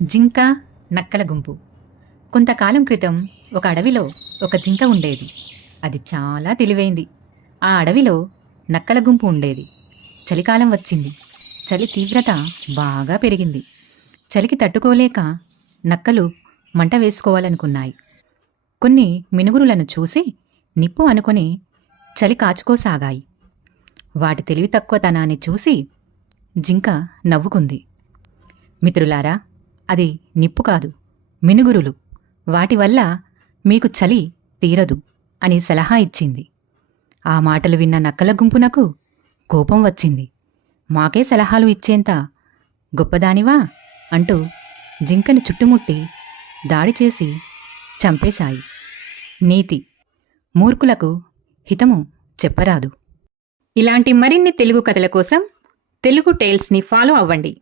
జింక నక్కల గుంపు. కొంతకాలం క్రితం ఒక అడవిలో ఒక జింక ఉండేది. అది చాలా తెలివైంది. ఆ అడవిలో నక్కల గుంపు ఉండేది. చలికాలం వచ్చింది. చలి తీవ్రత బాగా పెరిగింది. చలికి తట్టుకోలేక నక్కలు మంట వేసుకోవాలనుకున్నాయి. కొన్ని మినుగురులను చూసి నిప్పు అనుకొని చలి కాచుకోసాగాయి. వాటి తెలివి తక్కువతనాన్ని చూసి జింక నవ్వుకుంది. మిత్రులారా, అది నిప్పు కాదు, మినుగురులు. వాటి వల్ల మీకు చలి తీరదు అని సలహా ఇచ్చింది. ఆ మాటలు విన్న నక్కల గుంపునకు కోపం వచ్చింది. మాకే సలహాలు ఇచ్చేంత గొప్పదానివా అంటూ జింకను చుట్టుముట్టి దాడి చేసి చంపేశాయి. నీతి: మూర్ఖులకు హితము చెప్పరాదు. ఇలాంటి మరిన్ని తెలుగు కథల కోసం తెలుగు టేల్స్ని ఫాలో అవ్వండి.